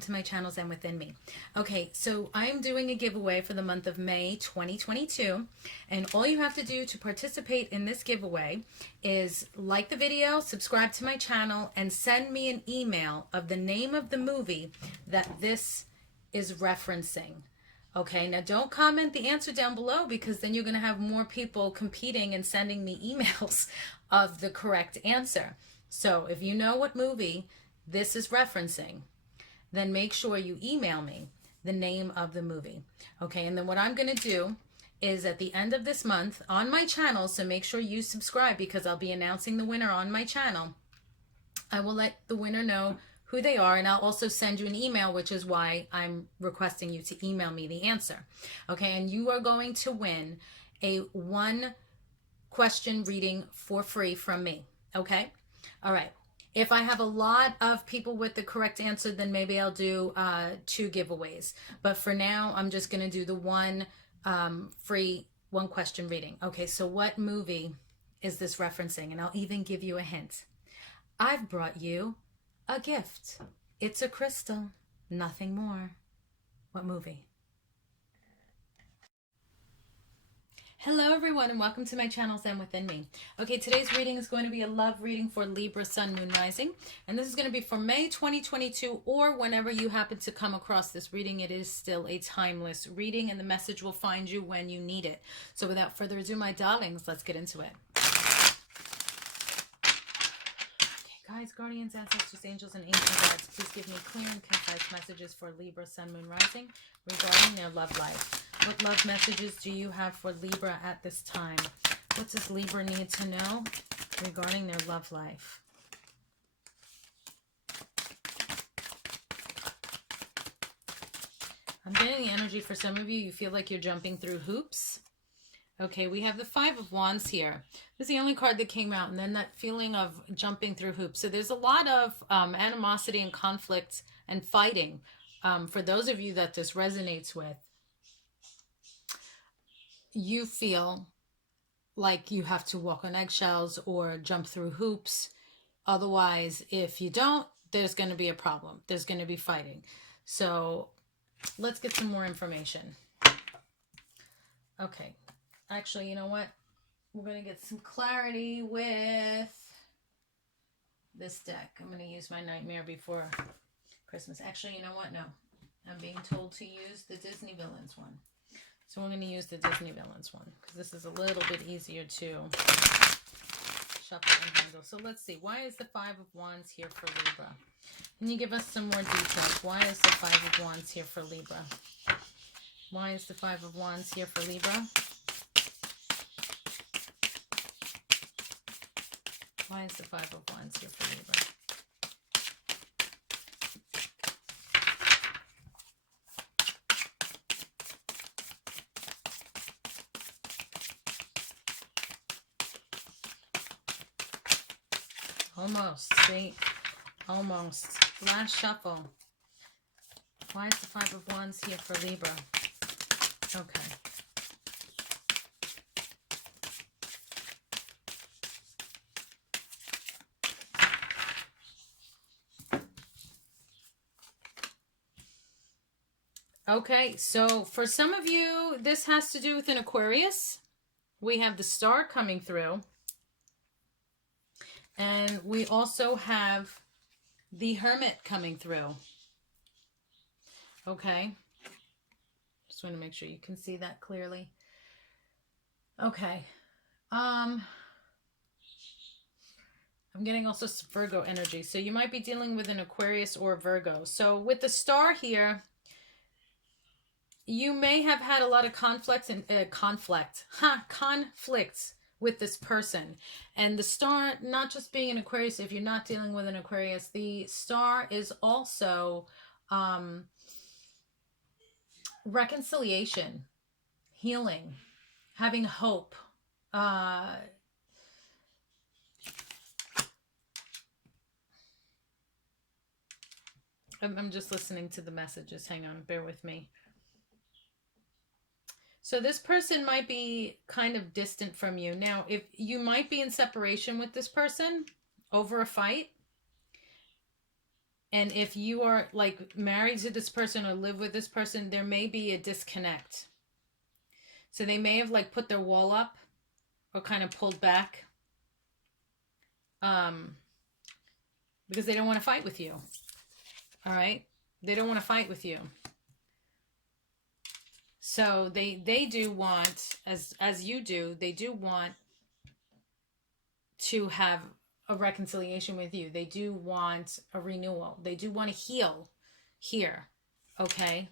welcome to my channel Zen Within Me. Okay, so I'm doing a giveaway for the month of May 2022, and all you have to do to participate in this giveaway is like the video, subscribe to my channel, and send me an email of the name of the movie that this is referencing. Okay, now don't comment the answer down below, because then you're going to have more people competing and sending me emails of the correct answer. So if you know what movie this is referencing, then make sure you email me the name of the movie. Okay, and then what I'm going to do is at the end of this month on my channel, so make sure you subscribe because I'll be announcing the winner on my channel. I will let the winner know who they are, and I'll also send you an email, which is why I'm requesting you to email me the answer. Okay, and you are going to win a 1 question reading for free from me. Okay, all right. If I have a lot of people with the correct answer, then maybe I'll do 2 giveaways. But for now, I'm just going to do the one free 1 question reading. Okay, so what movie is this referencing? And I'll even give you a hint. I've brought you a gift. It's a crystal, nothing more. What movie? Hello everyone, and welcome to my channel Zen Within Me. Okay, today's reading is going to be a love reading for Libra, Sun, Moon, Rising. And this is going to be for May 2022, or whenever you happen to come across this reading. It is still a timeless reading, and the message will find you when you need it. So without further ado, my darlings, let's get into it. Guides, guardians, ancestors, angels, and ancient guides, please give me clear and concise messages for Libra, Sun, Moon, Rising regarding their love life. What love messages do you have for Libra at this time? What does Libra need to know regarding their love life? I'm getting the energy for some of you. You feel like you're jumping through hoops. Okay, we have the 5 of Wands here. This is the only card that came out, and then that feeling of jumping through hoops. So there's a lot of animosity and conflict and fighting. For those of you that this resonates with, you feel like you have to walk on eggshells or jump through hoops. Otherwise, if you don't, there's going to be a problem. There's going to be fighting. So let's get some more information. Okay. Actually, you know what? We're going to get some clarity with this deck. I'm going to use my Nightmare Before Christmas. Actually, you know what? No. I'm being told to use the Disney Villains one. So we're going to use the Disney Villains one, because this is a little bit easier to shuffle and handle. So let's see. Why is the 5 of Wands here for Libra? Can you give us some more details? Why is the 5 of Wands here for Libra? Why is the 5 of Wands here for Libra? Why is the 5 of Wands here for Libra? Almost, see? Almost. Last shuffle. Why is the 5 of Wands here for Libra? Okay. Okay, so for some of you, this has to do with an Aquarius. We have the Star coming through. And we also have the Hermit coming through. Okay. Just want to make sure you can see that clearly. Okay. I'm getting also some Virgo energy. So you might be dealing with an Aquarius or Virgo. So with the Star here, you may have had a lot of conflicts with this person. And the Star, not just being an Aquarius, if you're not dealing with an Aquarius, the Star is also reconciliation, healing, having hope. I'm just listening to the messages. Hang on, bear with me. So this person might be kind of distant from you. Now, if you might be in separation with this person over a fight, And if you are like married to this person or live with this person, there may be a disconnect. So they may have like put their wall up or kind of pulled back, because they don't want to fight with you. All right? They don't want to fight with you. So they do want, as you do, they do want to have a reconciliation with you. They do want a renewal. They do want to heal here. Okay?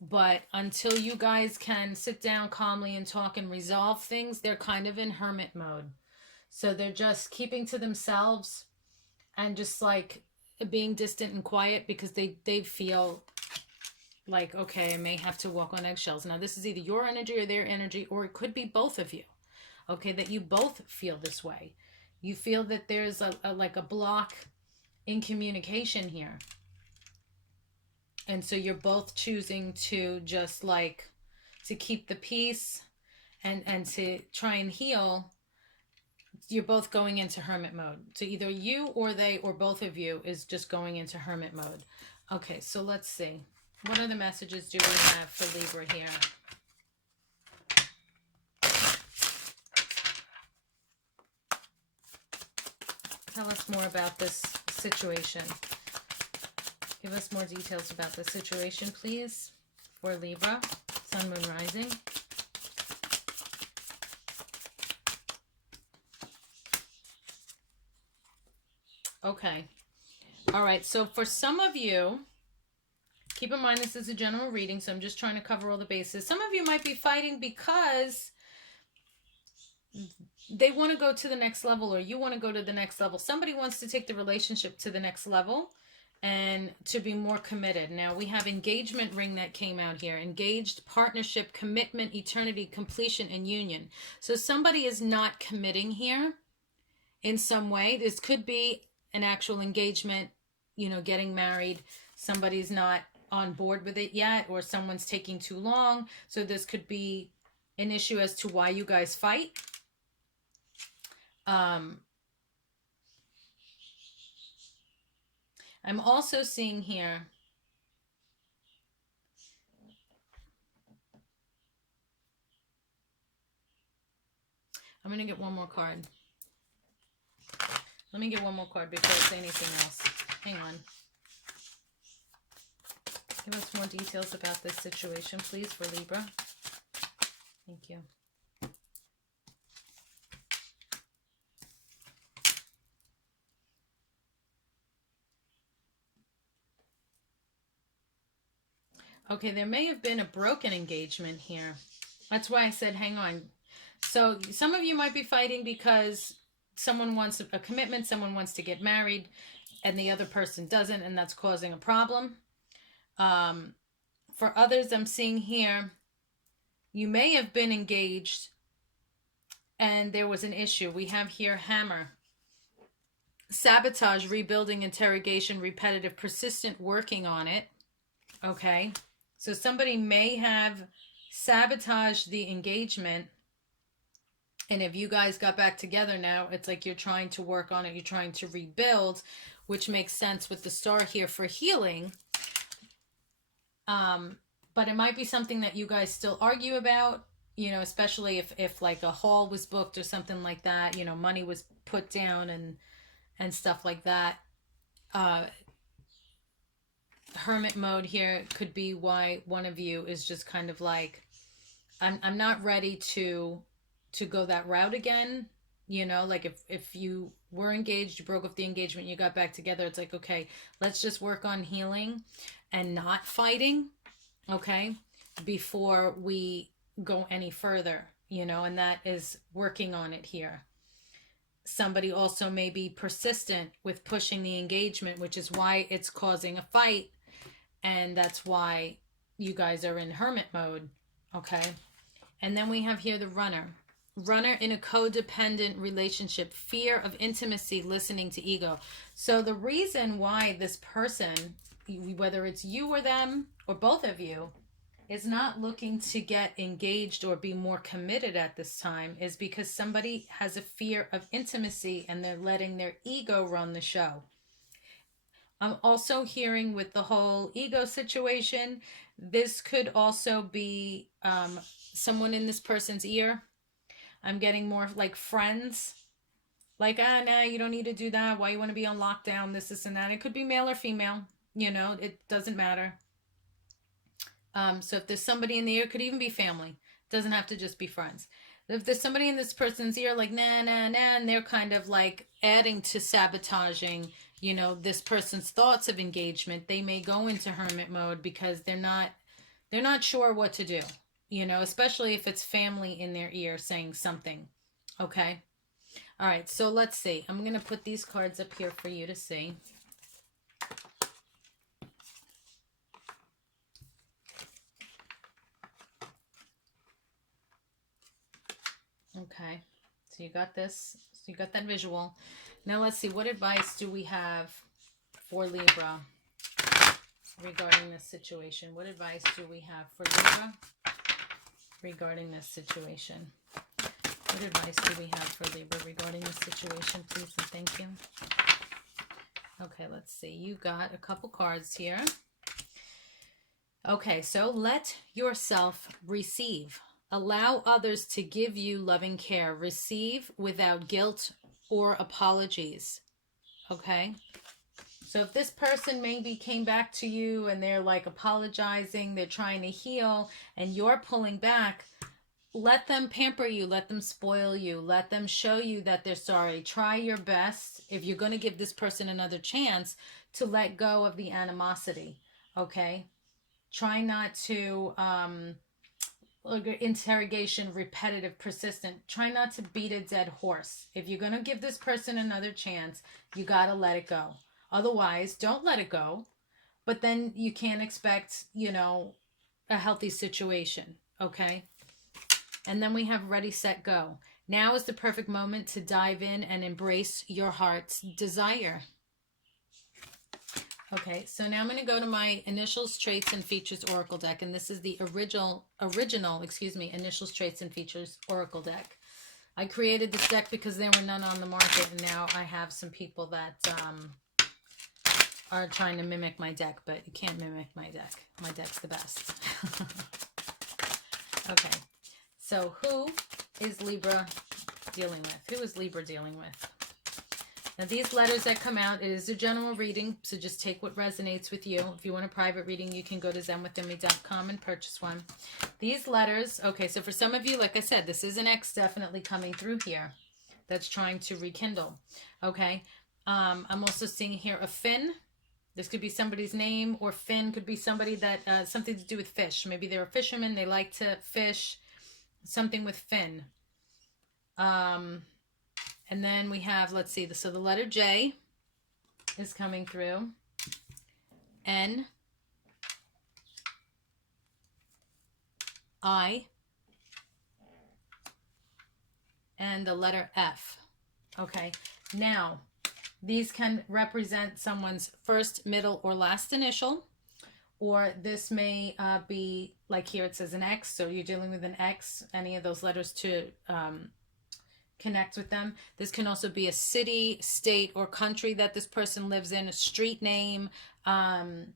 But until you guys can sit down calmly and talk and resolve things, they're kind of in hermit mode. So they're just keeping to themselves and just like being distant and quiet because they feel like, okay, I may have to walk on eggshells. Now, this is either your energy or their energy, or it could be both of you, okay, that you both feel this way. You feel that there's like a block in communication here. And so you're both choosing to just like to keep the peace and to try and heal. You're both going into hermit mode. So either you or they or both of you is just going into hermit mode. Okay, so let's see. What other messages do we have for Libra here? Tell us more about this situation. Give us more details about the situation, please, for Libra, Sun, Moon, Rising. Okay. All right. So for some of you, keep in mind this is a general reading, so I'm just trying to cover all the bases. Some of you might be fighting because they want to go to the next level, or you want to go to the next level. Somebody wants to take the relationship to the next level and to be more committed. Now we have engagement ring that came out here. Engaged, partnership, commitment, eternity, completion, and union. So somebody is not committing here in some way. This could be an actual engagement, you know, getting married. Somebody's not on board with it yet, or someone's taking too long. So this could be an issue as to why you guys fight. I'm also seeing here I'm going to get one more card. Let me get one more card before I say anything else. Hang on. Give us more details about this situation, please, for Libra. Thank you. Okay, there may have been a broken engagement here. That's why I said hang on. So some of you might be fighting because someone wants a commitment, someone wants to get married, and the other person doesn't, and that's causing a problem. For others, I'm seeing here, you may have been engaged and there was an issue. We have here hammer. Sabotage, rebuilding, interrogation, repetitive, persistent, working on it. Okay. So somebody may have sabotaged the engagement. And if you guys got back together now, it's like you're trying to work on it. You're trying to rebuild, which makes sense with the star here for healing. But it might be something that you guys still argue about, you know, especially if like a hall was booked or something like that, you know, money was put down and stuff like that. Hermit mode here could be why one of you is just kind of like, I'm not ready to go that route again. You know, like if you were engaged, you broke up the engagement, you got back together, it's like, okay, let's just work on healing and not fighting, okay, before we go any further, you know, and that is working on it here. Somebody also may be persistent with pushing the engagement, which is why it's causing a fight. And that's why you guys are in hermit mode. Okay. And then we have here the runner. Runner in a codependent relationship. Fear of intimacy, listening to ego. So the reason why this person, whether it's you or them or both of you, is not looking to get engaged or be more committed at this time is because somebody has a fear of intimacy and they're letting their ego run the show. I'm also hearing with the whole ego situation, this could also be someone in this person's ear. I'm getting more like friends. Like, ah, nah, you don't need to do that. Why you want to be on lockdown? This, and that. It could be male or female. You know, it doesn't matter. So if there's somebody in the ear, it could even be family. It doesn't have to just be friends. If there's somebody in this person's ear, like, nah, nah, nah, and they're kind of like adding to sabotaging, you know, this person's thoughts of engagement, they may go into hermit mode because they're not sure what to do, you know, especially if it's family in their ear saying something. Okay. All right. So let's see. I'm going to put these cards up here for you to see. Okay. So you got this. So you got that visual. Now let's see. What advice do we have for Libra regarding this situation? What advice do we have for Libra regarding this situation? What advice do we have for Libra regarding this situation, please and thank you? Okay, let's see. You got a couple cards here. Okay, so let yourself receive. Allow others to give you loving care. Receive without guilt or apologies. Okay? So if this person maybe came back to you and they're like apologizing, they're trying to heal, and you're pulling back, let them pamper you, let them spoil you, let them show you that they're sorry. Try your best, if you're going to give this person another chance, to let go of the animosity. Okay? Try not to interrogation, repetitive, persistent. Try not to beat a dead horse. If you're going to give this person another chance, you got to let it go. Otherwise, don't let it go. But then you can't expect, you know, a healthy situation. Okay? And then we have ready, set, go. Now is the perfect moment to dive in and embrace your heart's desire. Okay, so now I'm going to go to my Initials, Traits, and Features Oracle deck. And this is the original, Initials, Traits, and Features Oracle deck. I created this deck because there were none on the market. And now I have some people that are trying to mimic my deck. But you can't mimic my deck. My deck's the best. Okay. So who is Libra dealing with? Who is Libra dealing with? Now these letters that come out, it is a general reading, so just take what resonates with you. If you want a private reading, you can go to zenwithemmy.com and purchase one. These letters, okay, so for some of you, like I said, this is an X definitely coming through here that's trying to rekindle, okay? I'm also seeing here a fin. This could be somebody's name, or fin could be somebody that, something to do with fish. Maybe they're a fisherman, they like to fish. Something with fin. And then we have, let's see, so the letter J is coming through. N. I. And the letter F. Okay. Now, these can represent someone's first, middle, or last initial. Or this may be, like here it says an X, so you're dealing with an X, any of those letters to connect with them. This can also be a city, state, or country that this person lives in, a street name. I'm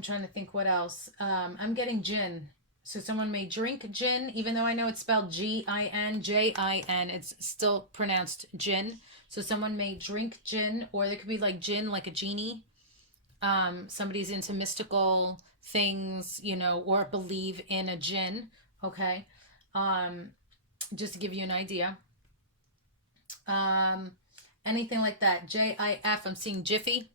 trying to think what else. I'm getting gin. So someone may drink gin, even though I know it's spelled G-I-N, J-I-N, it's still pronounced gin. So someone may drink gin, or there could be like gin, like a genie. Somebody's into mystical things, you know, or believe in a jinn. Okay. Just to give you an idea. Anything like that. J-I-F, I'm seeing Jiffy.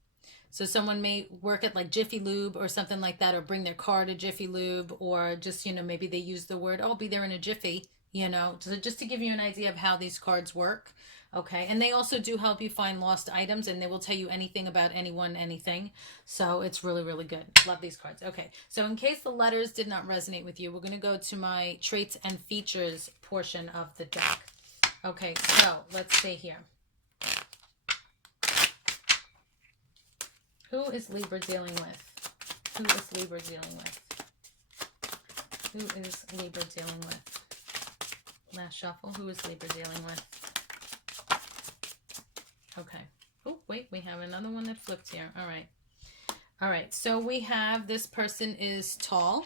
So someone may work at like Jiffy Lube or something like that, or bring their car to Jiffy Lube, or just, you know, maybe they use the word, oh, I'll be there in a jiffy, you know. So just to give you an idea of how these cards work. Okay, and they also do help you find lost items, and they will tell you anything about anyone, anything. So it's really, really good. Love these cards. Okay, so in case the letters did not resonate with you, we're going to go to my traits and features portion of the deck. Okay, so let's see here. Who is Libra dealing with? Who is Libra dealing with? Who is Libra dealing with? Last shuffle. Who is Libra dealing with? Okay. Oh, wait, we have another one that flipped here. All right. All right, so we have this person is tall.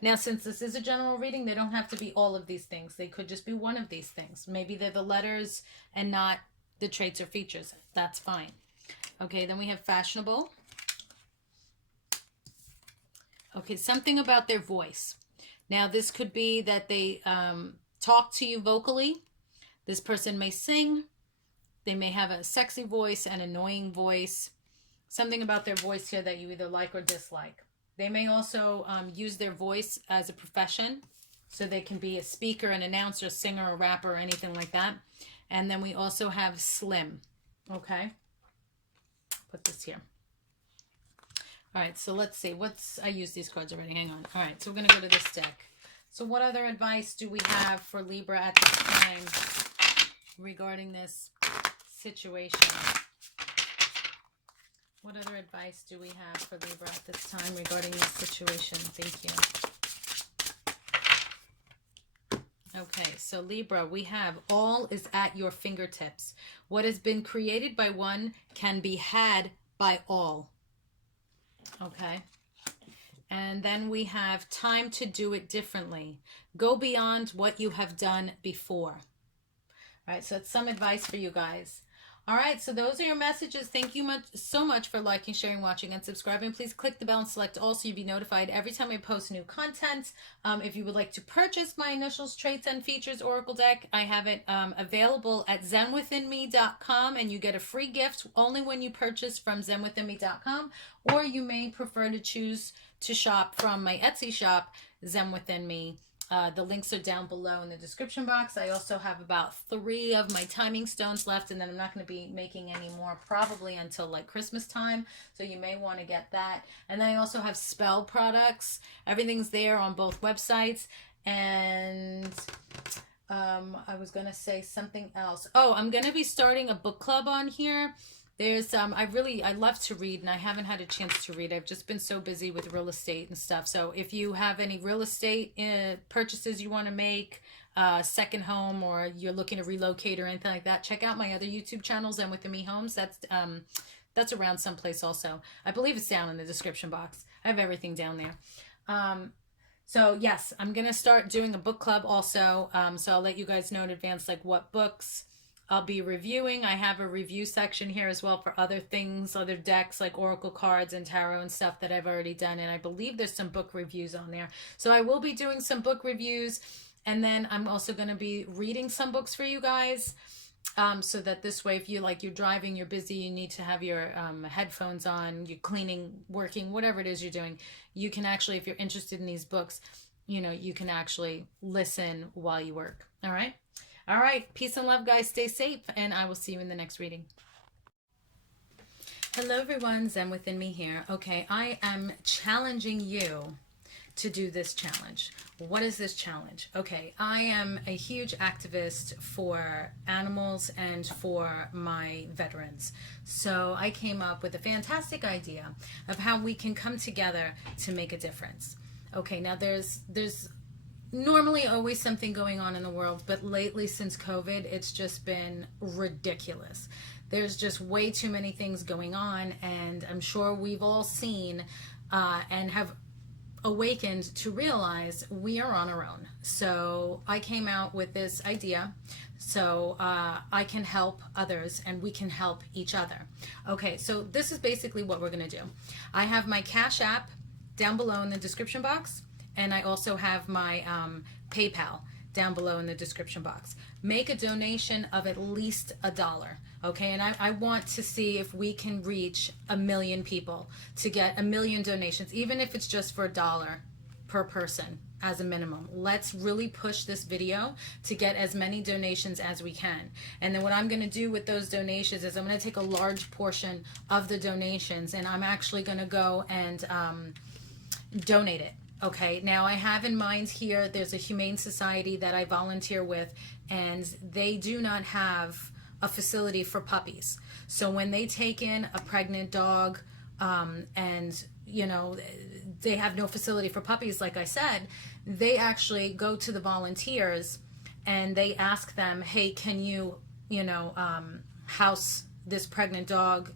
Now, since this is a general reading, they don't have to be all of these things. They could just be one of these things. Maybe they're the letters and not the traits or features. That's fine. Okay, then we have fashionable. Okay, something about their voice. Now, this could be that they talk to you vocally. This person may sing. They may have a sexy voice, an annoying voice. Something about their voice here that you either like or dislike. They may also use their voice as a profession. So they can be a speaker, an announcer, singer, a rapper, or anything like that. And then we also have slim. Okay. Put this here. All right, so let's see. I used these cards already. Hang on. All right, so we're going to go to this deck. So what other advice do we have for Libra at this time regarding this situation? What other advice do we have for Libra at this time regarding this situation? Thank you. Okay, so Libra, we have all is at your fingertips. What has been created by one can be had by all. Okay. And then we have time to do it differently. Go beyond what you have done before. All right, so that's some advice for you guys. All right, so those are your messages. Thank you so much for liking, sharing, watching, and subscribing. Please click the bell and select all so you'll be notified every time I post new content. If you would like to purchase my Initials, Traits, and Features Oracle deck, I have it available at zenwithinme.com, and you get a free gift only when you purchase from zenwithinme.com, or you may prefer to choose to shop from my Etsy shop, Zen Within Me. The links are down below in the description box. I also have about 3 of my timing stones left, and then I'm not going to be making any more probably until like Christmas time, so you may want to get that. And then I also have spell products. Everything's there on both websites. And I was going to say something else. Oh, I'm going to be starting a book club on here. There's I love to read, and I haven't had a chance to read. I've just been so busy with real estate and stuff. So if you have any real estate purchases you want to make, second home, or you're looking to relocate or anything like that, check out my other YouTube channels, and Within Me Homes. That's around someplace also. I believe it's down in the description box. I have everything down there. So yes, I'm gonna start doing a book club also. So I'll let you guys know in advance like what books I'll be reviewing. I have a review section here as well for other things, other decks like oracle cards and tarot and stuff that I've already done. And I believe there's some book reviews on there. So I will be doing some book reviews. And then I'm also going to be reading some books for you guys. So that this way, if you're driving, you're busy, you need to have your headphones on, you're cleaning, working, whatever it is you're doing, you can actually, if you're interested in these books, you can actually listen while you work. All right. All right. Peace and love, guys. Stay safe, and I will see you in the next reading. Hello, everyone. Zen Within Me here. Okay, I am challenging you to do this challenge. What is this challenge? Okay, I am a huge activist for animals and for my veterans. So I came up with a fantastic idea of how we can come together to make a difference. Okay, now there's normally always something going on in the world, but lately since COVID, it's just been ridiculous. There's just way too many things going on, and I'm sure we've all seen and have awakened to realize we are on our own. So I came out with this idea so I can help others and we can help each other. Okay, so this is basically what we're going to do. I have my Cash App down below in the description box, and I also have my PayPal down below in the description box. Make a donation of at least $1. Okay, and I want to see if we can reach 1 million people to get 1 million donations, even if it's just for $1 per person as a minimum. Let's really push this video to get as many donations as we can. And then what I'm going to do with those donations is I'm going to take a large portion of the donations, and I'm actually going to go and donate it. Okay, now I have in mind here, there's a humane society that I volunteer with, and they do not have a facility for puppies. So when they take in a pregnant dog and they have no facility for puppies, like I said, they actually go to the volunteers and they ask them, hey, can you house this pregnant dog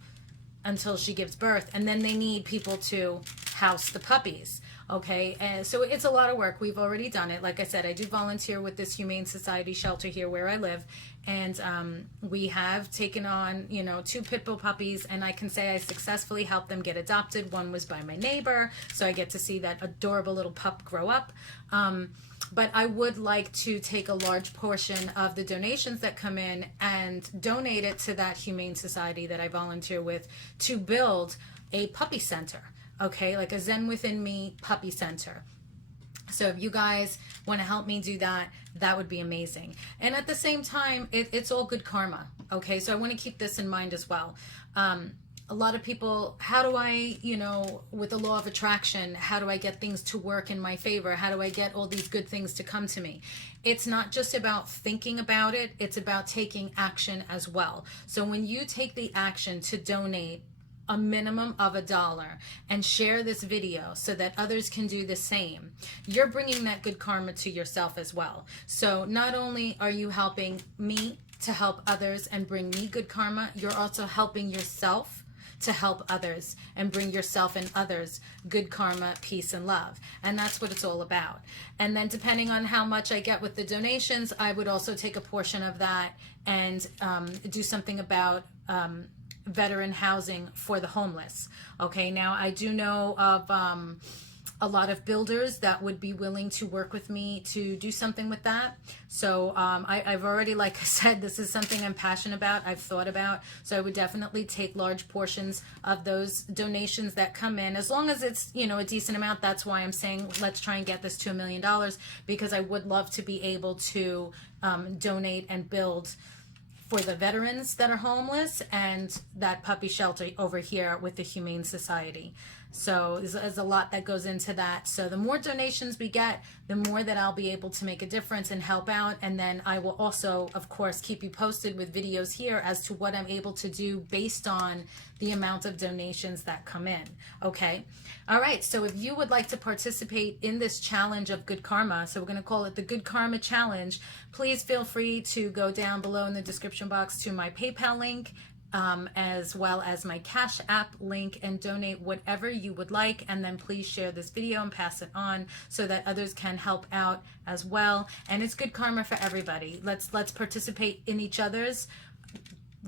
until she gives birth, and then they need people to house the puppies. Okay, and so it's a lot of work. We've already done it. Like I said, I do volunteer with this Humane Society shelter here where I live, and we have taken on, you know, 2 pit bull puppies, and I can say I successfully helped them get adopted. One was by my neighbor, so I get to see that adorable little pup grow up. But I would like to take a large portion of the donations that come in and donate it to that Humane Society that I volunteer with to build a puppy center. Okay, like a Zen Within Me puppy center. So if you guys want to help me do that, that would be amazing. And at the same time, it's all good karma. Okay, so I want to keep this in mind as well. A lot of people, how do I, you know, with the law of attraction, how do I get things to work in my favor? How do I get all these good things to come to me? It's not just about thinking about it, it's about taking action as well. So when you take the action to donate a minimum of $1 and share this video so that others can do the same, you're bringing that good karma to yourself as well. So not only are you helping me to help others and bring me good karma, you're also helping yourself to help others and bring yourself and others good karma, peace, and love. And that's what it's all about. And then depending on how much I get with the donations, I would also take a portion of that and do something about veteran housing for the homeless. Okay, now I do know of a lot of builders that would be willing to work with me to do something with that. So I've already, like I said, this is something I'm passionate about, I've thought about. So I would definitely take large portions of those donations that come in, as long as it's, you know, a decent amount. That's why I'm saying let's try and get this to $1 million, because I would love to be able to donate and build for the veterans that are homeless and that puppy shelter over here with the Humane Society. So there's a lot that goes into that. So the more donations we get, the more that I'll be able to make a difference and help out. And then I will also, of course, keep you posted with videos here as to what I'm able to do based on the amount of donations that come in. Okay. All right. So if you would like to participate in this challenge of good karma, so we're going to call it the Good Karma Challenge, please feel free to go down below in the description box to my PayPal link, as well as my Cash App link, and donate whatever you would like. And then please share this video and pass it on so that others can help out as well. And it's good karma for everybody. Let's participate in each other's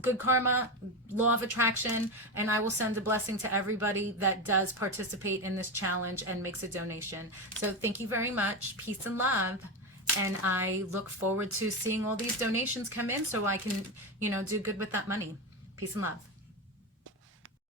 good karma, law of attraction, and I will send a blessing to everybody that does participate in this challenge and makes a donation. So thank you very much. Peace and love. And I look forward to seeing all these donations come in so I can, you know, do good with that money. Peace and love.